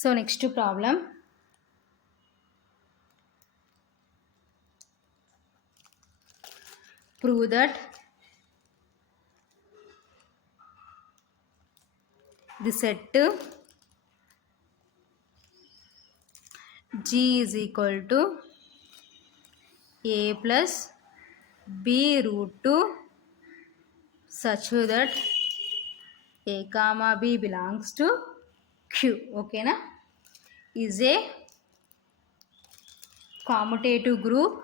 So next problem. Prove that the set G is equal to A plus B root 2 such that A comma B belongs to Q. Okay na? Is a commutative group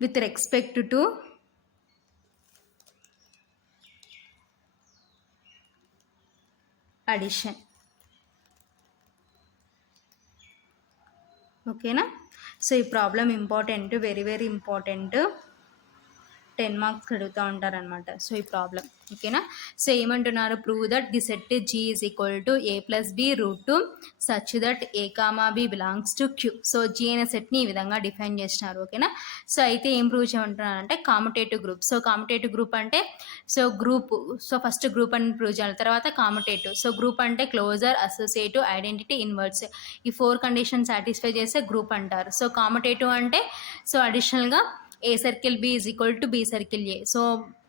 with respect to addition. Okay na? So ఈ problem important, very important. 10 marks అడుగుతూ ఉంటారనమాట. So ఈ problem ఓకేనా. So ఏమంటున్నారు, prove that the set G is equal to A plus B root 2 such that A comma B belongs to Q. So G అనే సెట్ని ఈ విధంగా డిఫైన్ చేసినారు. ఓకేనా. సో అయితే ఏం ప్రూవ్ చేయమంటున్నారంటే commutative group. So commutative group అంటే so group, so first group అని ప్రూవ్ చేయాలి, తర్వాత కామటేటివ్. సో గ్రూప్ అంటే క్లోజర్, అసోసియేటివ్, ఐడెంటిటీ, ఇన్వర్స్. ఈ 4 కండిషన్ సాటిస్ఫై చేసే గ్రూప్ అంటారు. సో కామటేటివ్ అంటే సో అడిషనల్గా A circle B is equal to B circle A. So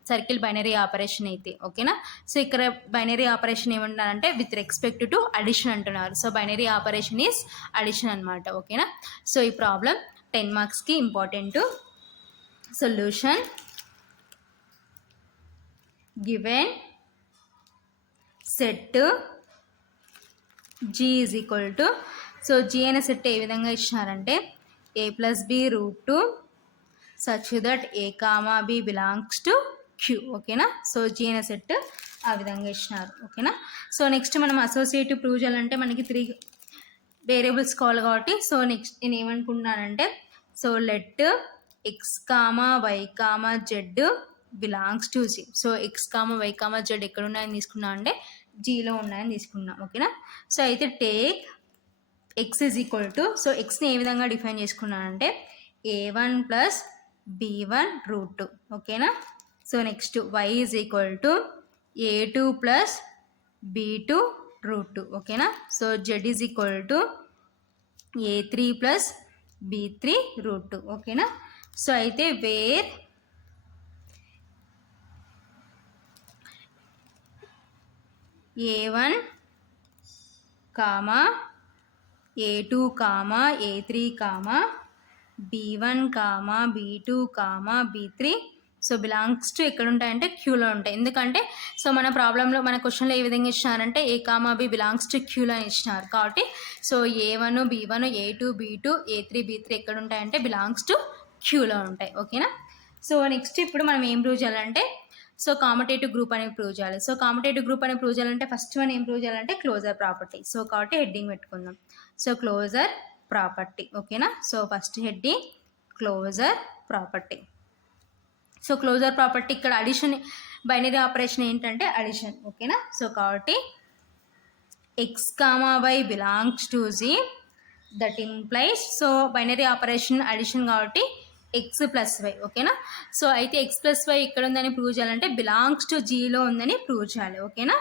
circle binary operation అయితే ఓకేనా. సో ఇక్కడ బైనరీ ఆపరేషన్ ఏమంటున్నారంటే విత్ రెస్పెక్ట్ టు అడిషన్ అంటున్నారు. So binary operation is addition అనమాట. ఓకేనా. సో ఈ ప్రాబ్లం 10 మార్క్స్కి important. Solution given set G is equal to, so G అనే సెట్ ఏ విధంగా ఇచ్చినారంటే A plus B root 2 such that A comma B belongs to Q. ఓకేనా. సో G అనే సెట్ ఆ విధంగా ఇచ్చినారు. ఓకేనా. సో నెక్స్ట్ మనం అసోసియేటివ్ ప్రూవ్ చేయాలంటే మనకి 3 వేరియబుల్స్ కావాలి కాబట్టి సో నెక్స్ట్ నేను ఏమనుకుంటున్నానంటే so let x comma y comma z belongs to G. So x comma y comma z ఎక్కడ ఉన్నాయని తీసుకున్నా అంటే Gలో ఉన్నాయని తీసుకున్నాం. ఓకేనా. సో అయితే take x is equal to, so ఎక్స్ని ఏ విధంగా డిఫైన్ చేసుకున్నానంటే A1 ప్లస్ B1 రూట్ 2. ఓకేనా. So next y is equal to A2 plus B2 root 2. ఓకేనా. So z is equal to A3 plus B3 root 2. ఓకేనా. So అయితే where A1 comma A2 comma A3 comma B1 comma B2 comma B3 so belongs to ఎక్కడ ఉంటాయంటే క్యూలో ఉంటాయి. ఎందుకంటే so మన ప్రాబ్లంలో మన క్వశ్చన్లో ఏ విధంగా ఇచ్చినారంటే A comma B belongs to క్యూలో అని ఇచ్చినారు కాబట్టి so A1 B1 A2 B2 A3 B3 ఎక్కడ ఉంటాయంటే బిలాంగ్స్ టు క్యూలో ఉంటాయి. ఓకేనా. సో నెక్స్ట్ ఇప్పుడు మనం ఏం ప్రూవ్ చేయాలంటే సో కామటేటివ్ గ్రూప్ అని ప్రూవ్ చేయాలి. సో కామటేటివ్ గ్రూప్ అని ప్రూవ్ చేయాలంటే ఫస్ట్ మనం ఏం ప్రూవ్ చేయాలంటే క్లోజర్ ప్రాపర్టీ. సో కాబట్టి హెడ్డింగ్ పెట్టుకుందాం. So closure property. ఓకేనా. So first heading closure property. So closure property ఇక్కడ అడిషన్ బైనరీ ఆపరేషన్ ఏంటంటే అడిషన్. ఓకేనా. సో కాబట్టి x comma y belongs to G that implies, so binary operation addition కాబట్టి x plus why. ఓకేనా. So అయితే x plus why ఇక్కడ ఉందని prove చేయాలంటే బిలాంగ్స్ టు Gలో ఉందని ప్రూవ్ చేయాలి. ఓకేనా.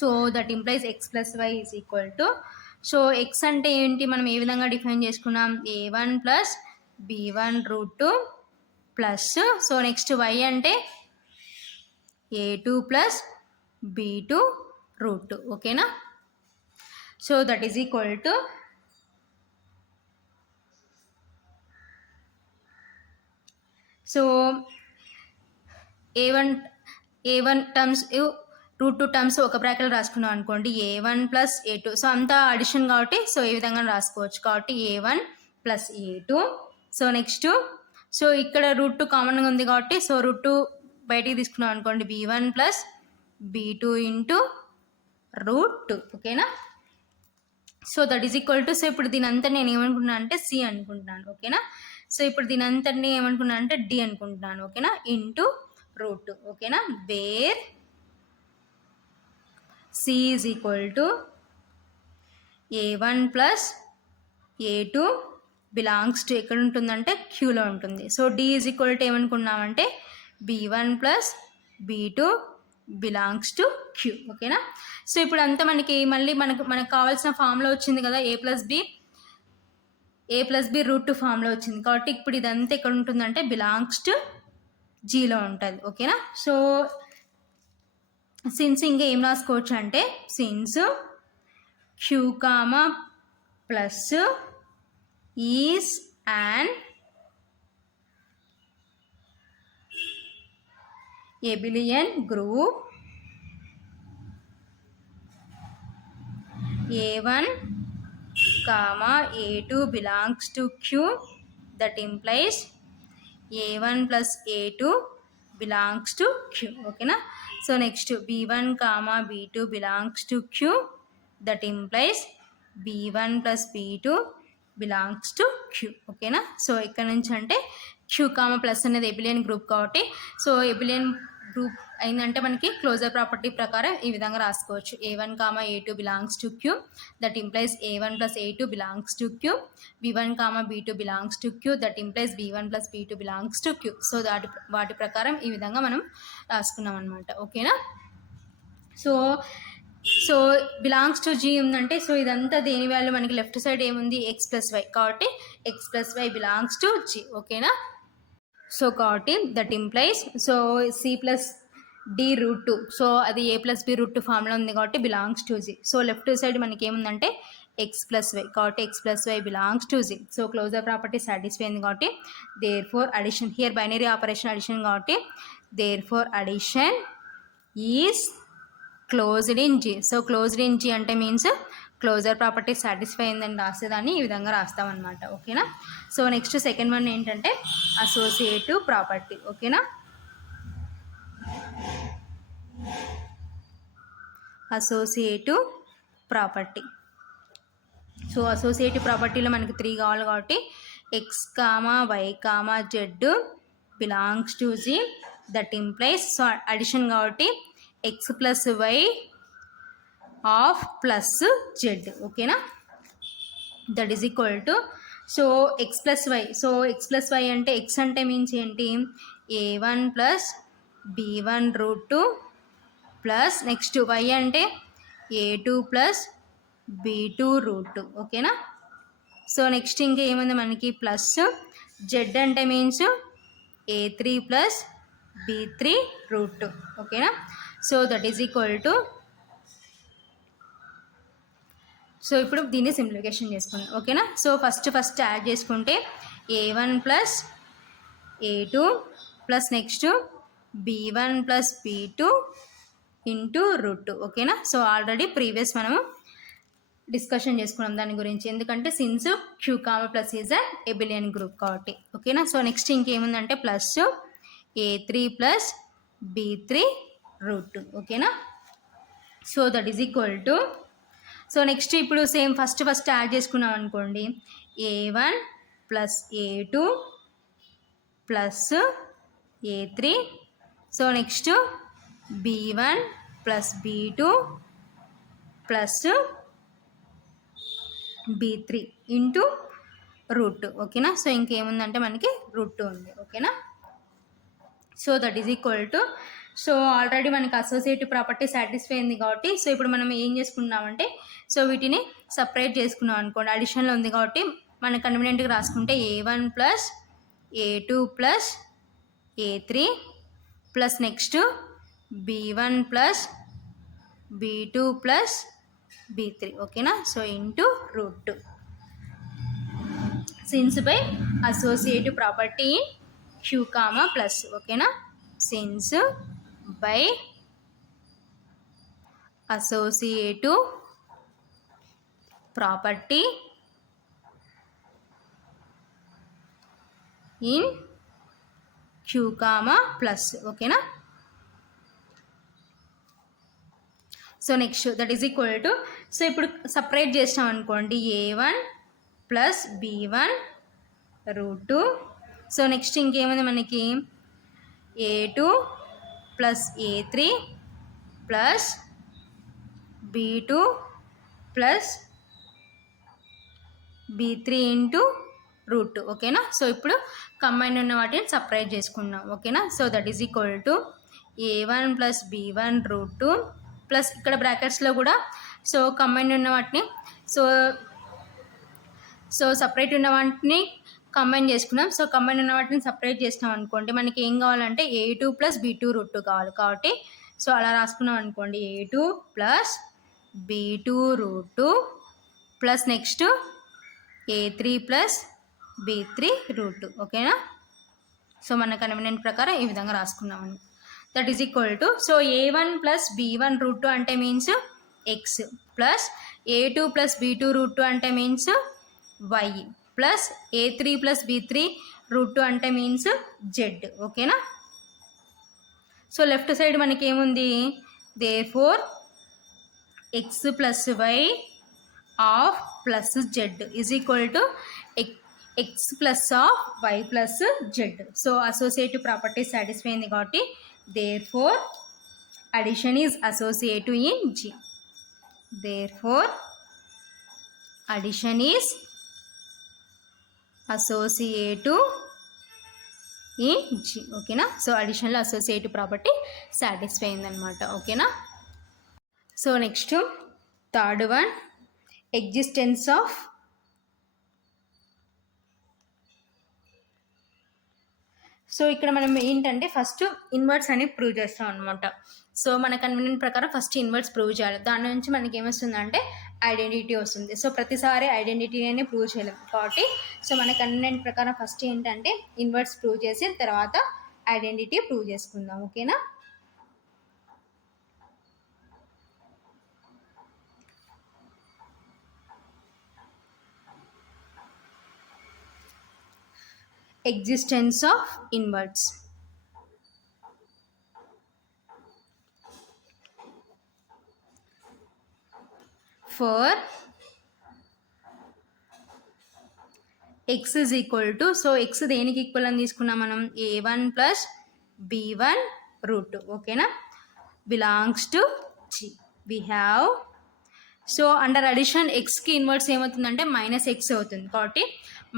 So that implies x plus why is equal to, so x అంటే ఏంటి మనం ఏ విధంగా డిఫైన్ చేసుకున్నాం A1 plus B1 root 2 plus so next y అంటే A2 ప్లస్ B2 రూట్ 2. ఓకేనా. So that is equal to so A1 terms root 2 terms ఒక బ్రాకెట్లో రాసుకున్నాం అనుకోండి A1 ప్లస్ A2. సో అంతా అడిషన్ కాబట్టి సో ఏ విధంగా రాసుకోవచ్చు కాబట్టి A1 plus A2. So next so ఇక్కడ రూట్ 2 కామన్గా ఉంది కాబట్టి సో రూట్ 2 బయటికి తీసుకున్నాం అనుకోండి B1 plus B2 into root 2. ఓకేనా. So that is equal to, so ఇప్పుడు దీని అంతా నేను ఏమనుకుంటున్నాను అంటే C అనుకుంటున్నాను. ఓకేనా. సో ఇప్పుడు దీని అంతటిని ఏమనుకున్నాను అంటే D అనుకుంటున్నాను. ఓకేనా. Into root 2. ఓకేనా. Where C is equal to A1 plus A2 belongs to ఎక్కడ ఉంటుందంటే క్యూలో ఉంటుంది. So D is equal to ఏమనుకున్నామంటే b1 plus b2 belongs to queue. ఓకేనా. సో ఇప్పుడు అంతా మనకి మళ్ళీ మనకు కావాల్సిన ఫామ్లో వచ్చింది కదా, ఏ ప్లస్ బి రూట్ 2 ఫామ్లో వచ్చింది కాబట్టి ఇప్పుడు ఇదంతా ఎక్కడ ఉంటుందంటే బిలాంగ్స్ టు జీలో ఉంటుంది. ఓకేనా. సో సిన్స్ ఇంకా ఏం రాసుకోవచ్చు అంటే since Q comma plus is and abelian group a1 comma a2 belongs to q, that implies a1 plus a2 belongs to q. ఓకేనా. So next b1 comma b2 belongs to q, that implies b1 plus b2 belongs to queue. ఓకేనా. So ఇక్కడ నుంచి అంటే q comma plus అనేది abelian group కాబట్టి, so abelian group అయిందంటే మనకి closure property ప్రకారం ఈ విధంగా రాసుకోవచ్చు. a1 comma a2 belongs to q, that implies a1 plus a2 belongs to q, b1 comma b2 belongs to q, that implies b1 plus b2 belongs to q. So వాటి ప్రకారం ఈ విధంగా మనం రాసుకున్నాం అనమాట. ఓకేనా. సో బిలాంగ్స్ టు జీ ఉందంటే, so ఇదంతా దేని వాల్యూ మనకి లెఫ్ట్ సైడ్ ఏముంది ఎక్స్ ప్లస్ వై కాబట్టి x plus y belongs to g. ఓకేనా. సో కాబట్టి that implies so c plus d root 2, so అది ఏ ప్లస్ బి రూట్ 2 ఫామ్లో ఉంది కాబట్టి belongs to g. So left side మనకి ఏముందంటే ఎక్స్ ప్లస్ వై కాబట్టి x plus y belongs to g. So closure property satisfy అయింది కాబట్టి therefore addition, here binary operation addition కాబట్టి therefore addition is closed in G. So closed in G అంటే means closure property satisfy అయిందని రాసేదాన్ని ఈ విధంగా రాస్తామన్నమాట. ఓకేనా. సో నెక్స్ట్ సెకండ్ వన్ ఏంటంటే అసోసియేటివ్ ప్రాపర్టీ. ఓకేనా. Associative property. సో అసోసియేటివ్ ప్రాపర్టీలో మనకి 3 కావాలి కాబట్టి x comma y comma z belongs to G, that implies so addition కాబట్టి x plus y of plus z. ఓకేనా. That is equal to so X plus why. So X plus y అంటే x అంటే means ఏంటి a1 plus b1 root 2 plus next y అంటే a2 plus b2 root 2. ఓకేనా. So next ఇంకా ఏముంది మనకి plus z అంటే means a3 plus b3 root 2. ఓకేనా. So that is equal to so ఇప్పుడు దీన్ని సింప్లిఫికేషన్ చేసుకుందాం. ఓకేనా. సో ఫస్ట్ యాడ్ చేసుకుంటే a1 plus a2 plus next b1 plus b2 into root 2. ఓకేనా. సో ఆల్రెడీ ప్రీవియస్ మనము డిస్కషన్ చేసుకున్నాం దాని గురించి, ఎందుకంటే since Q comma plus is an abelian group కాబట్టి. ఓకేనా. సో నెక్స్ట్ ఇంకేముందంటే plus a3 plus b3 root 2. ఓకేనా. So that is equal to so next ఇప్పుడు సేమ్ ఫస్ట్ యాడ్ చేసుకున్నాం అనుకోండి a1 plus a2 plus a3, so next b1 plus b2 plus b3 into root 2. ఓకేనా. So ఇంకేముందంటే మనకి route 2 ఉంది. ఓకేనా. So that is equal to so already మనకి associative property satisfy అయింది కాబట్టి సో ఇప్పుడు మనం ఏం చేసుకున్నామంటే సో వీటిని సపరేట్ చేసుకున్నాం అనుకోండి, అడిషన్లో ఉంది కాబట్టి మనకు కన్వీనియంట్గా రాసుకుంటే a1 plus a2 plus a3 plus next b1 plus b2 plus b3. ఓకేనా. So into root 2 since by associative property in Q comma plus. ఓకేనా. సిన్స్ by associative property in Q comma plus. ఓకేనా. So next that is equal to so ఇప్పుడు separate చేసినాం అనుకోండి a1 plus b1 root 2. So next ఇంకేముంది మనకి a2 plus a3 plus b2 plus b3 into root 2. ఓకేనా. So ఇప్పుడు combine ఉన్న వాటిని సపరేట్ చేసుకున్నాం. ఓకేనా. So that is equal to a1 plus b1 root 2 plus ఇక్కడ బ్రాకెట్స్లో కూడా సో కంబైన్ ఉన్న వాటిని సో సపరేట్ ఉన్న వాటిని కంబైన్ చేసుకున్నాం. సో కంబైన్ ఉన్న వాటిని సపరేట్ చేసినాం అనుకోండి, మనకి ఏం కావాలంటే a2 ప్లస్ b2 రూట్ 2 కావాలి. కాబట్టి సో అలా రాసుకున్నాం అనుకోండి, a2 plus b2 root 2 plus next a3 plus b3 root 2. ఓకేనా. సో మన కన్వీనియంట్ ప్రకారం ఈ విధంగా రాసుకున్నామని. That is equal to so a1 plus b1 root 2 అంటే means x plus a2 plus b2 root 2 అంటే means y plus a3 plus b3 root 2 అంటే means z. ఓకేనా. సో లెఫ్ట్ సైడ్ మనకి ఏముంది, therefore x plus y of plus z is equal to x plus of y plus z. So associative property satisfy అయింది కాబట్టి therefore addition is associative in G. Therefore addition is associative in G. ఓకేనా. So అడిషన్లో associative property satisfy అయిందనమాట. ఓకేనా. So next third one, existence of so ఇక్కడ మనం ఏంటంటే first inverse అని prove చేస్తాం అనమాట. సో మన కన్వీనియంట్ ప్రకారం ఫస్ట్ ఇన్వర్స్ ప్రూవ్ చేయాలి. దాని నుంచి మనకి ఏమొస్తుందంటే ఐడెంటిటీ వస్తుంది. సో ప్రతిసారి ఐడెంటిటీని ప్రూవ్ చేయలేము కాబట్టి సో మన కన్వీనియంట్ ప్రకారం ఫస్ట్ ఏంటంటే ఇన్వర్స్ ప్రూవ్ చేసి తర్వాత ఐడెంటిటీ ప్రూవ్ చేసుకుందాం. ఓకేనా. Existence of inverse. For x is equal to so x దేనికి ఈక్వల్ అని తీసుకున్నాం మనం, a1 ప్లస్ b1 రూట్ 2. ఓకేనా. Belongs to G. we have so under addition ఎక్స్కి ఇన్వర్స్ ఏమవుతుందంటే మైనస్ ఎక్స్ అవుతుంది కాబట్టి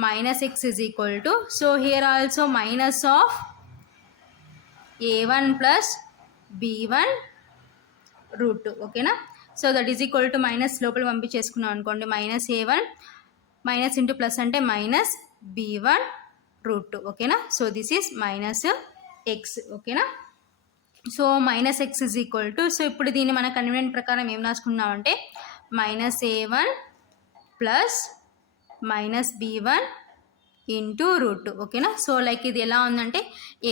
minus x is equal to so here also minus of a1 plus b1 root 2. ఓకేనా. So that is equal to minus లోపల పంపించేసుకున్నాం అనుకోండి, minus a1 minus into plus అంటే minus b1 root 2. ఓకేనా. So this is minus x. ఓకేనా. So minus x is equal to so ఇప్పుడు దీన్ని మన కన్వీనియంట్ ప్రకారం ఏం రాసుకున్నామంటే minus a1 plus minus b1 into root 2. ఓకేనా. సో లైక్ ఇది ఎలా ఉందంటే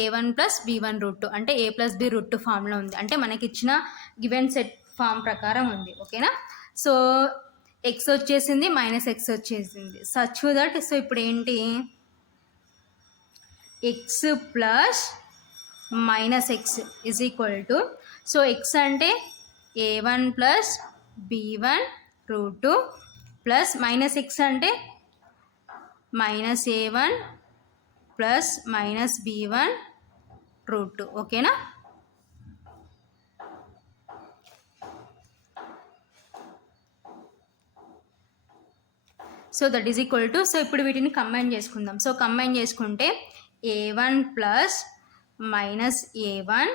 a1 ప్లస్ b1 రూట్ 2 అంటే a ప్లస్ b రూట్ 2 ఫామ్లో ఉంది, అంటే మనకి ఇచ్చిన గివెన్ సెట్ ఫామ్ ప్రకారం ఉంది. ఓకేనా. సో ఎక్స్ వచ్చేసింది, మైనస్ ఎక్స్ వచ్చేసింది, సచ్ దట్ సో ఇప్పుడు ఏంటి x plus minus x is equal to so x అంటే a1 plus b1 root 2 plus minus x అంటే minus a1 plus minus b1 root 2. ఓకేనా. So that is equal to so ఇప్పుడు వీటిని combine చేసుకుందాం. So combine చేసుకుంటే a1 plus minus a1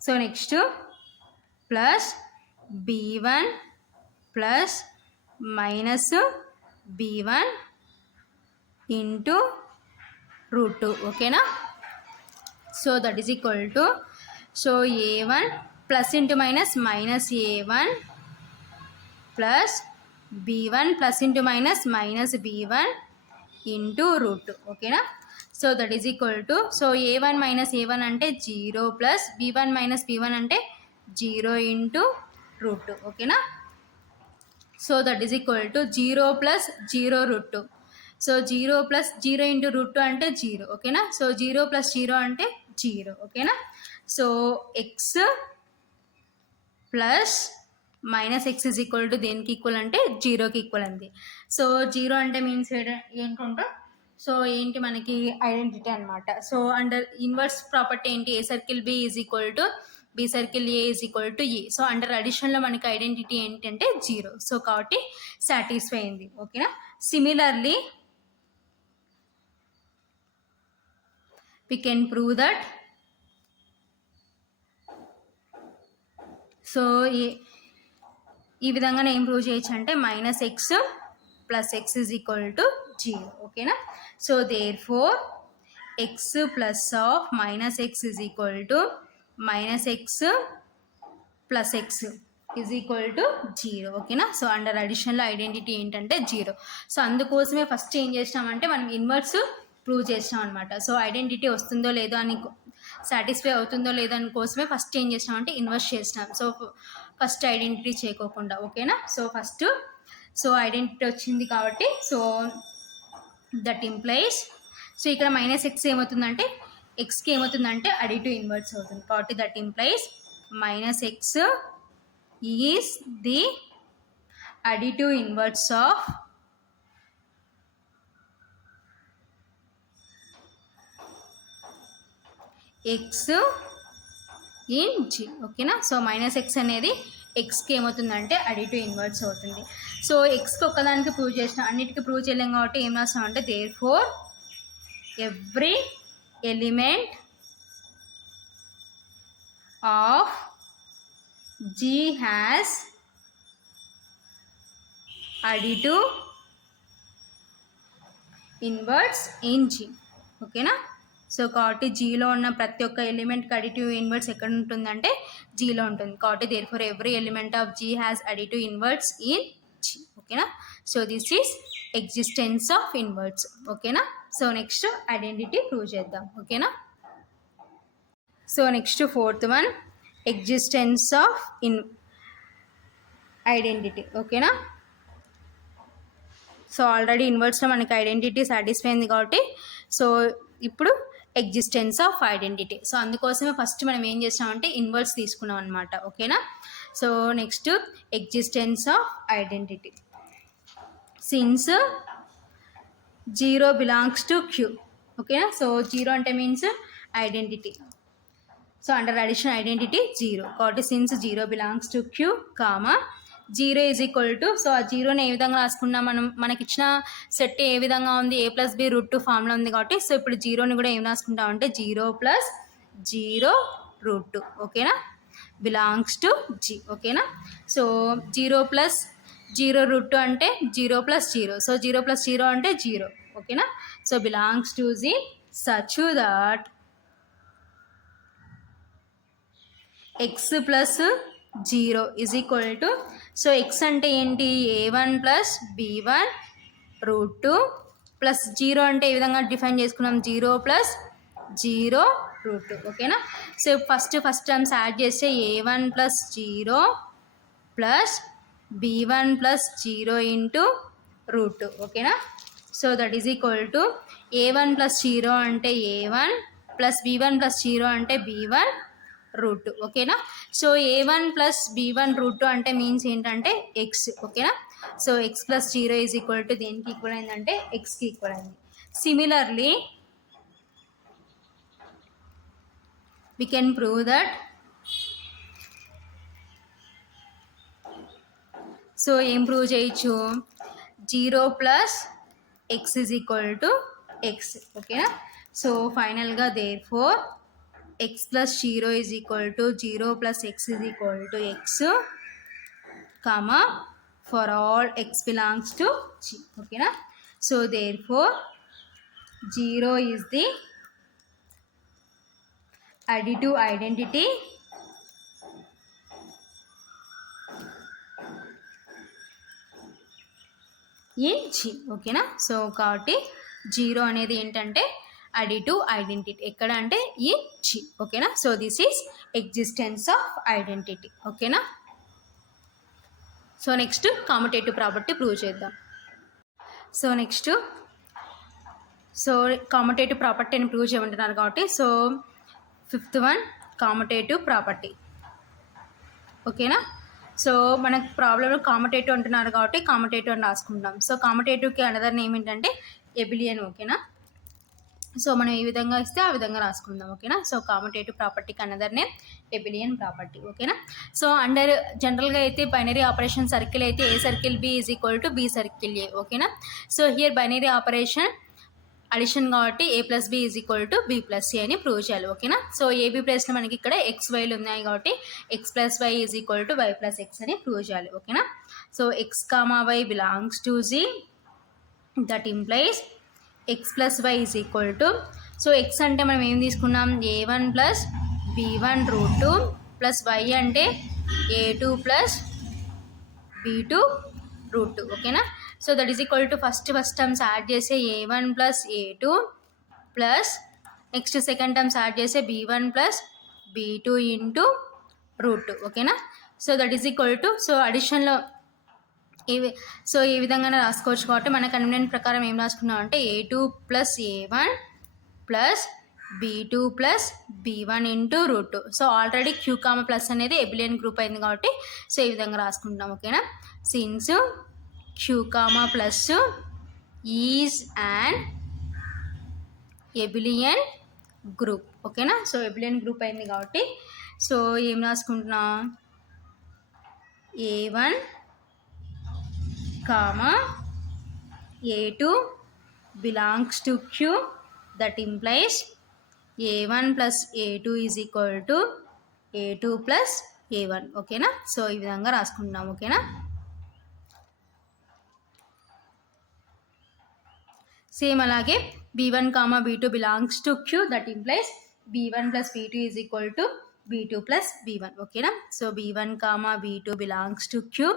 so next plus b1 plus minus b1 into root 2. ఓకేనా. So that is equal to so a1 plus into minus minus a1 plus b1 plus into minus minus b1 into root 2. ఓకేనా. So that is equal to so a1 minus a1 అంటే 0 plus b1 minus b1 అంటే 0 into root 2. ఓకేనా. So that is equal to 0 plus 0 root 2. So 0 plus 0 into root 2 అంటే 0. ఓకేనా. So 0 plus 0 అంటే 0. ఓకేనా. So X plus minus x is equal to దేనికి equal అంటే 0కి ఈక్వల్ అంది. సో 0 అంటే మీన్స్ ఏంటంటే సో ఏంటి మనకి ఐడెంటిటీ అనమాట. సో అండర్ ఇన్వర్స్ ప్రాపర్టీ ఏంటి, A circle B is equal to B circle A is equal to A. So under అడిషన్లో మనకి ఐడెంటిటీ ఏంటంటే 0. సో కాబట్టి సాటిస్ఫై అయింది. ఓకేనా. Similarly we can prove that. సో ఈ విధంగా ఏం ప్రూవ్ చేయొచ్చు అంటే -x + x = 0. ఓకేనా. So therefore x plus of -x = -x + x = 0. ఓకేనా. సో అండర్ అడిషన్లో ఐడెంటిటీ ఏంటంటే 0. సో అందుకోసమే ఫస్ట్ ఏం చేసినామంటే మనం ఇన్వర్స్ ప్రూవ్ చేసినాం అనమాట. సో ఐడెంటిటీ వస్తుందో లేదో అని సాటిస్ఫై అవుతుందో లేదో అని కోసమే ఫస్ట్ ఏం చేసినామంటే ఇన్వర్స్ చేసినాం. సో ఫస్ట్ ఐడెంటిటీ చేయకోకుండా. ఓకేనా. సో ఐడెంటిటీ వచ్చింది కాబట్టి సో దట్ ఇంప్లైస్ సో ఇక్కడ -x ఏమవుతుందంటే ఎక్స్కి ఏమవుతుందంటే అడిటివ్ ఇన్వర్స్ అవుతుంది కాబట్టి that implies -x is the additive inverse of x in g. ఓకేనా. సో -x అనేది ఎక్స్కి ఏమవుతుందంటే అడిటివ్ ఇన్వర్స్ అవుతుంది. సో ఎక్స్కి ఒక్కదానికి ప్రూవ్ చేసిన అన్నిటికీ ప్రూవ్ చేయలేం కాబట్టి ఏం రాస్తాం అంటే therefore every element of g has additive inverse in g. ఓకేనా. సో కాబట్టి జీలో ఉన్న ప్రతి ఒక్క ఎలిమెంట్కి అడిటివ్ ఇన్వర్స్ ఎక్కడ ఉంటుందంటే జీలో ఉంటుంది కాబట్టి therefore every element of G has additive inverse in G. ఓకేనా. So this is existence of inverse. ఓకేనా. సో నెక్స్ట్ ఐడెంటిటీ ప్రూవ్ చేద్దాం. ఓకేనా. So next fourth one existence of identity. ఓకేనా. సో ఆల్రెడీ ఇన్వర్స్లో మనకి ఐడెంటిటీ సాటిస్ఫై అయింది కాబట్టి so ఇప్పుడు ఎగ్జిస్టెన్స్ ఆఫ్ ఐడెంటిటీ. సో అందుకోసమే ఫస్ట్ మనం ఏం చేస్తామంటే ఇన్వర్స్ తీసుకున్నాం అనమాట. ఓకేనా. So next existence of identity since 0 belongs to Q. ఓకేనా. సో 0 అంటే means identity. So under addition identity 0 కాబట్టి since 0 belongs to Q, 0 = so ఆ జీరోని ఏ విధంగా రాసుకున్నాం మనం మనకిచ్చిన సెట్ ఏ విధంగా ఉంది a + b √2 ఫామ్లో ఉంది కాబట్టి సో ఇప్పుడు జీరోని కూడా ఏం రాసుకుంటాం అంటే 0 + 0 √2. ఓకేనా. Belongs to g. ఓకేనా. సో 0 + 0 √2 అంటే 0 + 0. సో 0 + 0 అంటే 0. ఓకేనా. So belongs to g such that x + 0 = so x అంటే ఏంటి a1 + b1 √2 + 0 అంటే ఏ విధంగా డిఫైన్ చేసుకున్నాం 0 + 0 √2. ఓకేనా. సో ఫస్ట్ టర్మ్స్ యాడ్ చేస్తే a1 + 0 + b1 + 0 × √2. ఓకేనా. So that is equal to a1 + 0 అంటే a1 + b1 + 0 అంటే b1 √2. ఓకేనా. సో a1 + b1 √2 అంటే మీన్స్ ఏంటంటే ఎక్స్. ఓకేనా. సో x + 0 = దేనికి ఈక్వల్ అయిందంటే ఎక్స్కి ఈక్వల్ అయింది. Similarly we can prove that so ఏం ప్రూవ్ చేయొచ్చు 0 + x = x. ఓకేనా. సో ఫైనల్గా therefore x + 0 = 0 + x = x, for all x belongs to g. ఓకేనా. So therefore 0 is the additive identity in G. ఓకేనా. So కాబట్టి 0 అనేది ఏంటంటే additive identity ఎక్కడ అంటే ఈ G. ఓకేనా. So this is existence of identity. ఓకేనా. So next commutative property prove చేద్దాం. సో నెక్స్ట్ కామ్యుటేటివ్ ప్రాపర్టీని ప్రూవ్ చేయమంటున్నారు కాబట్టి so fifth one commutative property. ఓకేనా. సో మనకు ప్రాబ్లంలో కామ్యుటేటివ్ అంటున్నారు కాబట్టి కామ్యుటేటివ్ అని రాసుకుంటాం. సో కామ్యుటేటివ్కి అనదర్ నేమ్ ఏంటంటే ఎబిలియన్. ఓకేనా. సో మనం ఏ విధంగా ఇస్తే ఆ విధంగా రాసుకుందాం. ఓకేనా. సో కామ్యుటేటివ్ ప్రాపర్టీకి అనదర్ నేమ్ ఎబిలియన్ ప్రాపర్టీ. ఓకేనా. సో అండర్ జనరల్గా అయితే బైనరీ ఆపరేషన్ సర్కిల్ అయితే a circle b = b circle a. ఓకేనా. So here binary operation addition కాబట్టి A plus B is equal to B plus C అని prove చేయాలి. ఓకేనా. సో ఏబి ప్లేస్లో మనకి ఇక్కడ ఎక్స్ వైలు ఉన్నాయి కాబట్టి x plus why is equal to why plus x అని ప్రూవ్ చేయాలి. ఓకేనా. So x comma y belongs to G, that implies x plus why is equal to, so x అంటే మనం ఏం తీసుకున్నాం, a1 plus b1 root 2 plus y అంటే a2 plus b2 root 2. ఓకేనా. So that is equal to first terms add చేసే a1 plus a2 plus next second terms add చేసే b1 plus b2 into root 2. ఓకేనా. So that is equal to, so అడిషన్లో ఈ విధంగానే రాసుకోవచ్చు కాబట్టి మన కన్వీనియంట్ ప్రకారం ఏం రాసుకున్నాం అంటే a2 plus a1 plus b2 plus b1 into root 2. So already Q comma plus అనేది ఎబిలియన్ గ్రూప్ అయింది కాబట్టి సో ఈ విధంగా రాసుకుంటాం. ఓకేనా. Since Q comma plus is and abelian group. ఓకేనా. సో ఎబిలియన్ గ్రూప్ అయింది కాబట్టి సో ఏం రాసుకుంటున్నాం, a1 comma a2 belongs to Q, that implies a1 plus a2 is equal to a2 plus a1. ఓకేనా. సో ఈ విధంగా రాసుకుంటున్నాం. ఓకేనా. సేమ్ అలాగే b1 comma b2 belongs to Q, that implies b1 plus b2 is equal to b2 plus b1. ఓకేనా. So b1 comma b2 belongs to Q,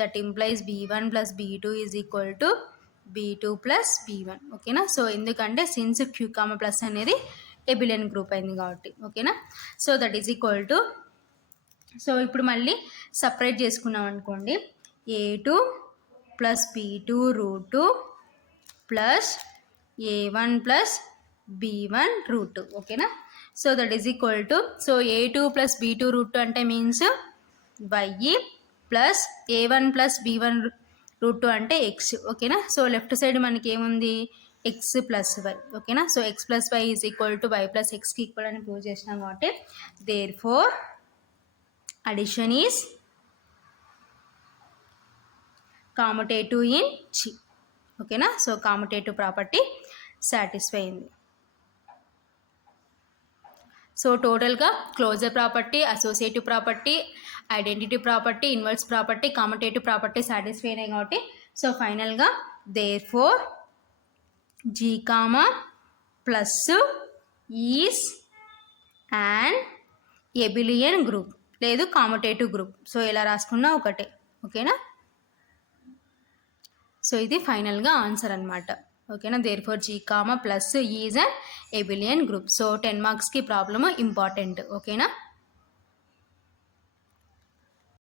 that implies b1 plus b2 is equal to b2 plus b1. ఓకేనా. So ఎందుకంటే since Q comma plus అనేది abelian group అయింది కాబట్టి. ఓకేనా. So that is equal to, so ఇప్పుడు మళ్ళీ separate చేసుకున్నాం అనుకోండి, a2 plus b2 root 2 plus a1 plus b1 root 2. ఓకేనా. So that is equal to, so a2 plus b2 root 2 అంటే means y plus a1 plus b1 root 2 అంటే X. ఓకేనా. So left side మనకి ఏముంది, X plus why. ఓకేనా. So X plus why is equal to why plus ఎక్స్కి equal అని prove చేసినాం కాబట్టి therefore addition is commutative in G. ఓకేనా. సో కాముటేటివ్ ప్రాపర్టీ సాటిస్ఫై అయింది. సో టోటల్గా closure property, associative property, identity property, inverse property, commutative property satisfy అయినాయి కాబట్టి so ఫైనల్గా therefore G comma plus is and abelian group లేదు commutative group. సో ఇలా రాసుకున్నా ఒకటే. ఓకేనా. సో ఇది ఫైనల్గా ఆన్సర్ అనమాట. ఓకేనా. Therefore G comma plus is and abelian group. So 10 మార్క్స్కి ప్రాబ్లమ్ ఇంపార్టెంట్. ఓకేనా.